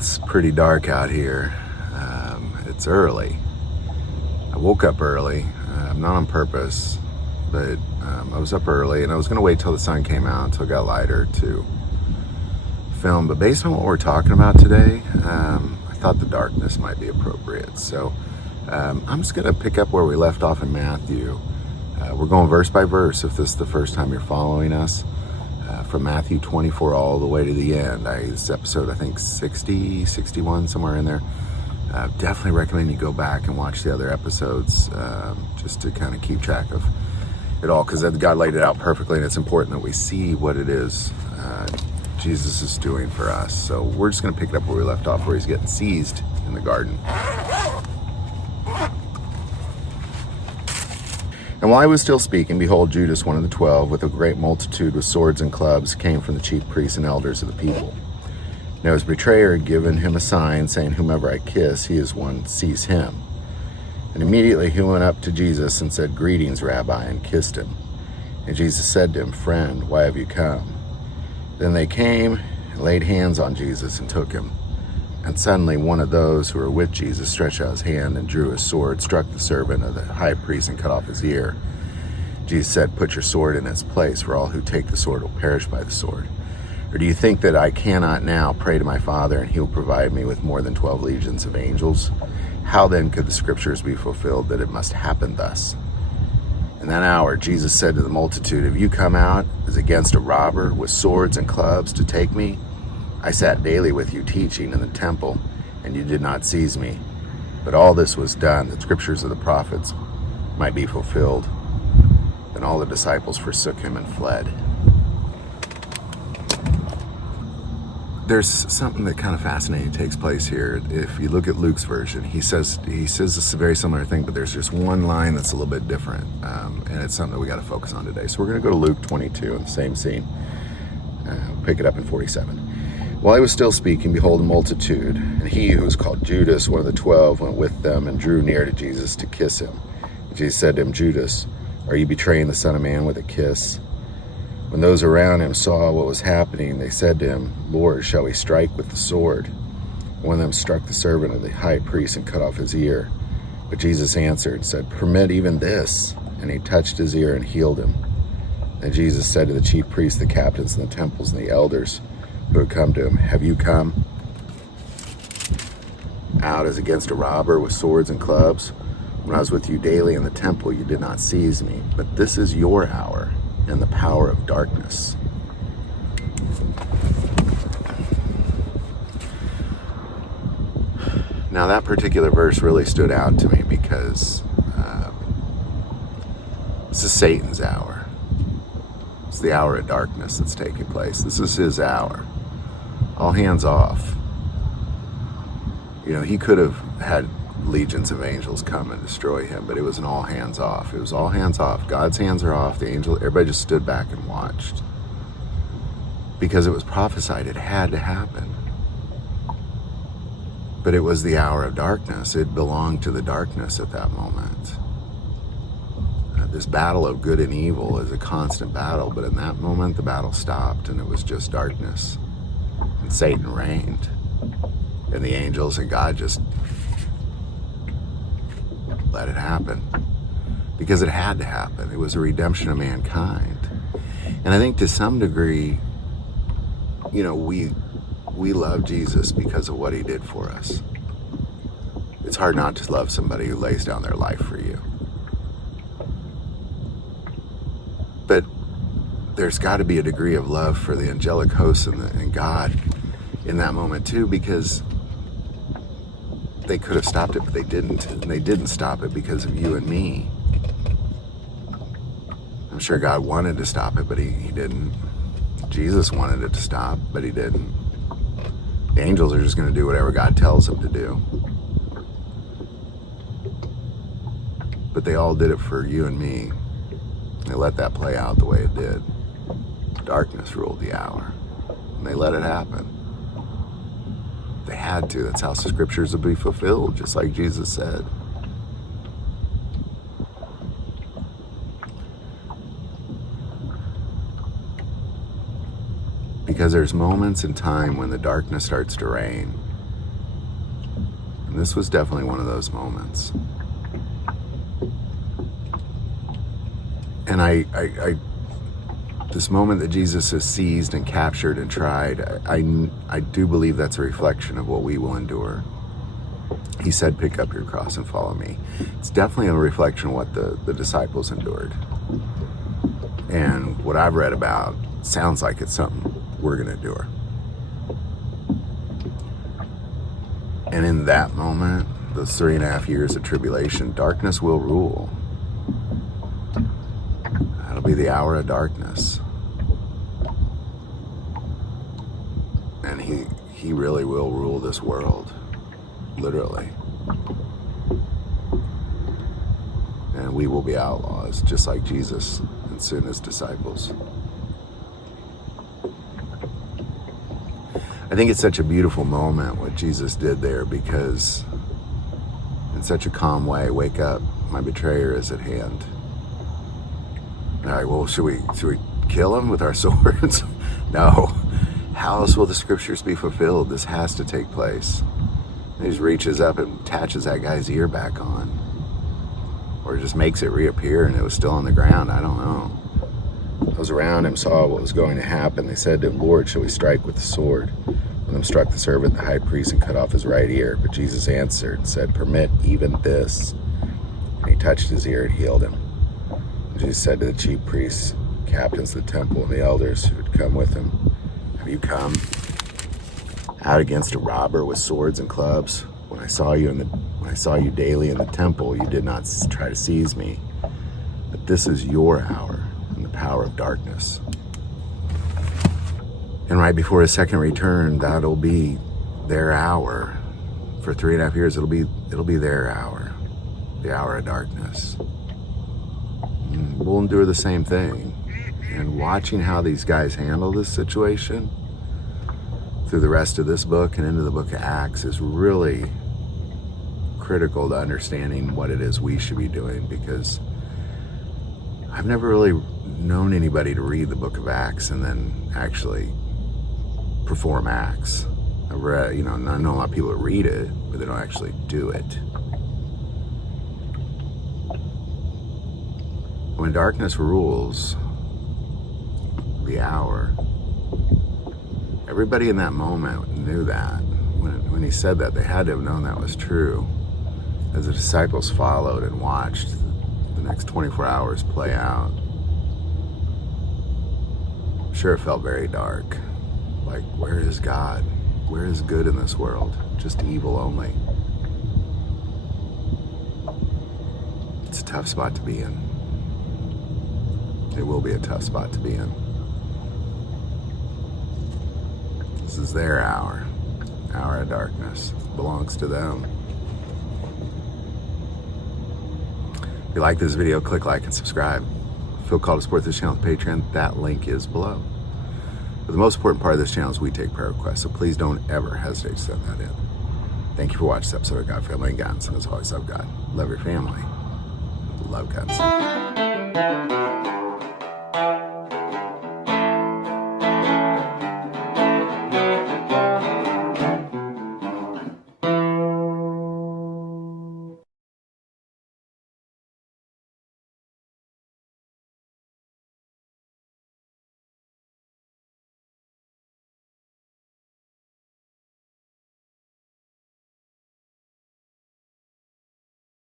It's pretty dark out here. It's early. I woke up early, not on purpose, but I was up early and I was going to wait till the sun came out until it got lighter to film. But based on what we're talking about today, I thought the darkness might be appropriate. So I'm just going to pick up where we left off in Matthew. We're going verse by verse if this is the first time you're following us. From Matthew 24 all the way to the end. This episode, I think 60, 61, somewhere in there. Definitely recommend you go back and watch the other episodes just to kind of keep track of it all, because God laid it out perfectly, and it's important that we see what it is Jesus is doing for us. So we're just going to pick it up where we left off, where he's getting seized in the garden. And while he was still speaking, behold, Judas, one of the 12, with a great multitude with swords and clubs, came from the chief priests and elders of the people. Now his betrayer had given him a sign, saying, whomever I kiss, he is one, seize him. And immediately he went up to Jesus and said, greetings, Rabbi, and kissed him. And Jesus said to him, friend, why have you come? Then they came and laid hands on Jesus and took him. And suddenly one of those who were with Jesus stretched out his hand and drew his sword, struck the servant of the high priest, and cut off his ear. Jesus said, put your sword in its place, for all who take the sword will perish by the sword. Or do you think that I cannot now pray to my Father, and he will provide me with more than 12 legions of angels? How then could the scriptures be fulfilled that it must happen thus? In that hour Jesus said to the multitude, have you come out as against a robber with swords and clubs to take me? I sat daily with you teaching in the temple, and you did not seize me. But all this was done, that scriptures of the prophets might be fulfilled. Then all the disciples forsook him and fled. There's something that kind of fascinating takes place here. If you look at Luke's version, he says this is a very similar thing, but there's just one line that's a little bit different, and it's something that we got to focus on today. So we're going to go to Luke 22 in the same scene. We'll pick it up in 47. While he was still speaking, behold, a multitude, and he who was called Judas, one of the 12, went with them and drew near to Jesus to kiss him. And Jesus said to him, Judas, are you betraying the Son of Man with a kiss? When those around him saw what was happening, they said to him, Lord, shall we strike with the sword? One of them struck the servant of the high priest and cut off his ear. But Jesus answered and said, permit even this. And he touched his ear and healed him. Then Jesus said to the chief priests, the captains, and the temples, and the elders who had come to him, have you come out as against a robber with swords and clubs? When I was with you daily in the temple, you did not seize me. But this is your hour and the power of darkness. Now that particular verse really stood out to me because this is Satan's hour. It's the hour of darkness that's taking place. This is his hour. All hands off. You know, he could have had legions of angels come and destroy him, but it was an all hands off. It was all hands off. God's hands are off. The angel, everybody just stood back and watched. Because it was prophesied, it had to happen. But it was the hour of darkness. It belonged to the darkness at that moment. This battle of good and evil is a constant battle, but in that moment the battle stopped and it was just darkness. And Satan reigned. And the angels and God just let it happen. Because it had to happen. It was a redemption of mankind. And I think to some degree, you know, we love Jesus because of what he did for us. It's hard not to love somebody who lays down their life for you. But there's got to be a degree of love for the angelic hosts and God in that moment too, because they could have stopped it, but they didn't. And they didn't stop it because of you and me. I'm sure God wanted to stop it, but he didn't. Jesus wanted it to stop, but he didn't. The angels are just going to do whatever God tells them to do. But they all did it for you and me. They let that play out the way it did. Darkness ruled the hour, and they let it happen. They had to. That's how scriptures would be fulfilled, just like Jesus said. Because there's moments in time when the darkness starts to reign, this was definitely one of those moments. And this moment that Jesus has seized and captured and tried, I do believe that's a reflection of what we will endure. He said, pick up your cross and follow me. It's definitely a reflection of what the disciples endured. And what I've read about sounds like it's something we're going to endure. And in that moment, those 3.5 years of tribulation, darkness will rule. That'll be the hour of darkness. And he really will rule this world, literally. And we will be outlaws, just like Jesus and soon his disciples. I think it's such a beautiful moment what Jesus did there, because in such a calm way, wake up, my betrayer is at hand. All right, well, should we kill him with our swords? No. How else will the scriptures be fulfilled? This has to take place. And he just reaches up and attaches that guy's ear back on. Or just makes it reappear and it was still on the ground. I don't know. Those around him saw what was going to happen. They said to him, Lord, shall we strike with the sword? One of them struck the servant, the high priest, and cut off his right ear. But Jesus answered and said, permit even this. And he touched his ear and healed him. And Jesus said to the chief priests, captains of the temple, and the elders who had come with him, have you come out against a robber with swords and clubs? When I saw you daily in the temple, you did not try to seize me. But this is your hour and the power of darkness. And right before his second return, that'll be their hour. For 3.5 years, it'll be their hour, the hour of darkness. And we'll endure the same thing. And watching how these guys handle this situation through the rest of this book and into the book of Acts is really critical to understanding what it is we should be doing, because I've never really known anybody to read the book of Acts and then actually perform acts. I've read, I know a lot of people that read it, but they don't actually do it. When darkness rules the hour, everybody in that moment knew that. When he said that, they had to have known that was true. As the disciples followed and watched the next 24 hours play out, I'm sure it felt very dark. Like, where is God? Where is good in this world? Just evil only. It's a tough spot to be in. It will be a tough spot to be in. This is their hour. Hour of darkness. It belongs to them. If you like this video, click like and subscribe. Feel called to support this channel with Patreon. That link is below. But the most important part of this channel is we take prayer requests, so please don't ever hesitate to send that in. Thank you for watching this episode of God, Family, and Guns. And as always, love God. Love your family. Love guns.